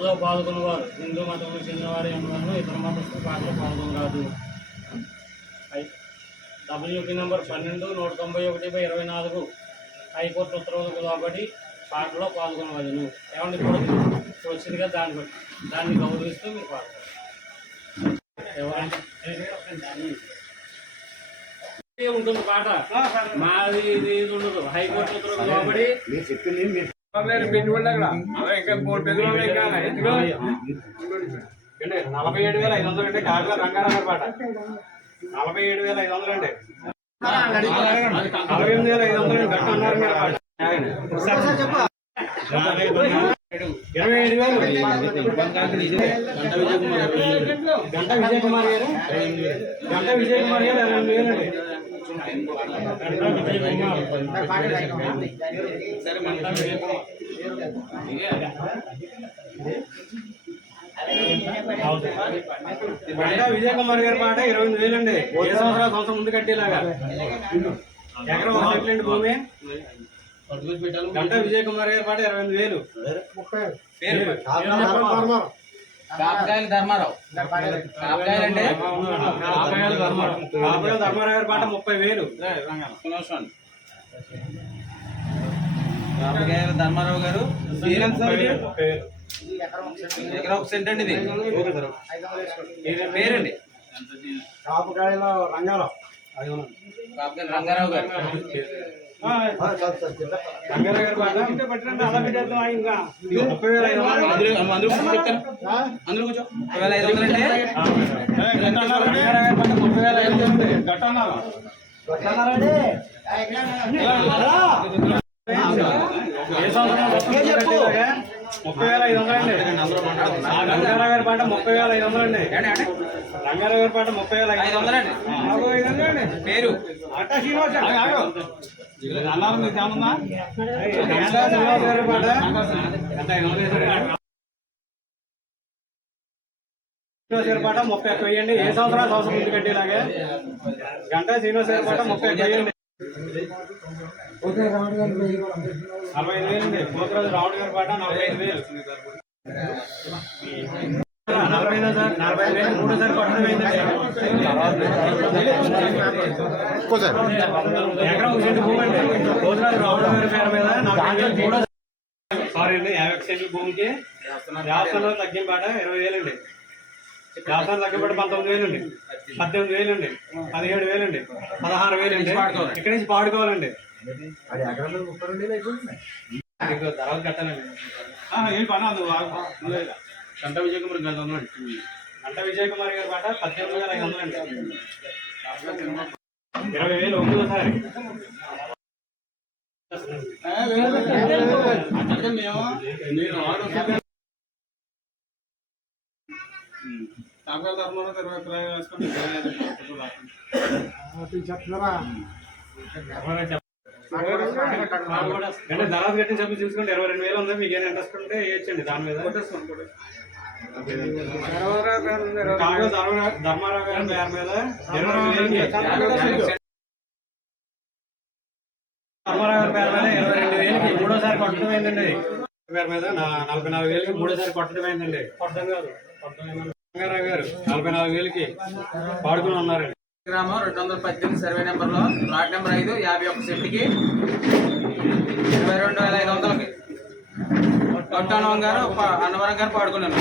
పాటలో పాల్గొనేవారు. హిందూ మతంలో చెందినవారు ఉన్నవారు ఇతర మతస్థులు పాటలో పాల్గొనరాదు. ఐ- డబ్ల్యూపీ నంబర్ పన్నెండు నూట తొంభై ఒకటి బై ఇరవై నాలుగు హైకోర్టు ఉత్తర్వులకు లోబడి పాటలో పాల్గొనవలను. ఏమంటే ఇప్పుడు? ఇప్పుడు వచ్చిందిగా దాన్ని బట్టి. దాన్ని గౌరవిస్తూ మీరు పాడతారు ఉంటుంది పాట. మాది ఇది ఇది ఉండదు. హైకోర్టు ఉత్తర్వులకు లోబడి నలభై ఏడు వేల ఐదు వందలు అంటే కాకినాడ రంగారావు పాట నలభై ఏడు వేల ఐదు వందలు అండి నలభై ఎనిమిది వేల ఐదు వందలు గట్ట అన్నారు పాట ఇరవై ఏడు వేలు. గంట విజయ్ కుమార్ గారు గంట విజయ్ కుమార్ గారు ఇరవై ఎనిమిది వేలు అండి గంట విజయ్ కుమార్ గారి పాట ఇరవై ఎనిమిది వేలు అండి ఏ సంవత్సరాల సంవత్సరం ముందు కట్టేలాగా. ఎకరం ఒక సెంట్లు అండి భూమి. గంట విజయ్ కుమార్ గారి పాట ఇరవై ఎనిమిది వేలు. పేరు. కాపకాయలు ధర్మారావు. కాపకాయలు అంటే? కాపయాల ధర్మారావు. కాపయాల ధర్మారావు గారి పాట ముప్పై వేలు. కాపకాయలు ధర్మారావు గారు. ఎకరం ఒక సెంట్ అండి ఇది. పేరండి? కాపకాయలో రంగారావు. కాపకాయలు రంగారావు గారు. అందరూ కూర్చో ఒకవేళ ఐదు వందలు అంటే రంగారావు గారి పాట ముప్పై వేల ఐదు వందలు అండి. గట్ట అన్నారు. ఏ సంవత్సరం మొత్తం కట్టేలాగా ముప్పై వేల ఐదు వందలు అండి రంగారావు గారి పాట ముప్పై వేల ఐదు వందలు అండి రంగారావు గారి పాట ముప్పై వేల ఐదు వందలండి. ఐదు వందలు అండి పేరు? అట్టా శ్రీనివాస్ అండి. అన్నారు మీకు ఏమన్నా? గంటా శ్రీనివాస్ గారి పాట. వందలు. శ్రీనివాస్ గారి పాట ముప్పై ఒక్క వెయ్యండి. ఏ సంవత్సరాల సంవత్సరం ముందు కట్టేలాగా గంటా శ్రీనివాస్ గారి పాట ముప్పై ఒక్క వెయ్యండి. నలభై ఐదు వేలు అండి పోతురాజు రావుడు గారి పాట నలభై ఐదు వేలు. నలభై ఐదు సార్ నలభై ఐదు వేలు. కొట్టడం ఎకరం ఒక సెంటు భూమి అండి పోతురాజు రావుడు గారి పేరు మీద నలభై మూడో సారీ అండి యాభై సెంట్ల భూమికి వ్యాసంలో తగ్గిన పాట ఇరవై వేలు అండి. పాట పంతొమ్మిది వేలు అండి. పద్దెనిమిది వేలు అండి. పదిహేడు వేలు అండి. పదహారు వేలు అండి. ఇక్కడి నుంచి పాడుకోవాలండి. అది ఎకరం మీద ముప్పై రెండు వేలు అయిపోతుంది మీకు తర్వాత కట్టాలండి ఏం పని అది గంట విజయ్ కుమార్ గంట ఉందండి గంట విజయ్ కుమార్ గారి పాట పద్దెనిమిది వేల ఐదు వందలు అండి. ఇరవై వేలు ఒకటోసారి అంటే ధరాలు కట్టిన సభ్యులు చూసుకుంటే ఇరవై రెండు వేలు ఉంది మీకు ఏమైనా ఇంట్రెస్ట్ ఉంటే వేయచ్చండి దాని మీద. ధర్మారావు గారి పేరు మీద ఇరవై రెండు వేలకి ధర్మారావు గారి పేరు మీద ఇరవై రెండు వేలకి మూడోసారి కొట్టడం అయిందండి పేరు మీద నా- నలభై నాలుగు వేలకి మూడోసారి కొట్టడం అయిందండి కొట్టడం కాదు. కొట్టడం గారు నలభై నాలుగు వేలకి పాడుకుని ఉన్నారండి. గ్రామం రెండు వందల పద్దెనిమిది సర్వే నెంబర్లో. ప్లాట్ నెంబర్ ఐదు యాభై ఒక సెట్కి. ఇరవై రెండు వేల ఐదు వందలకి. కొట్టానం గారు అన్నవరం గారు పాడుకున్నాను.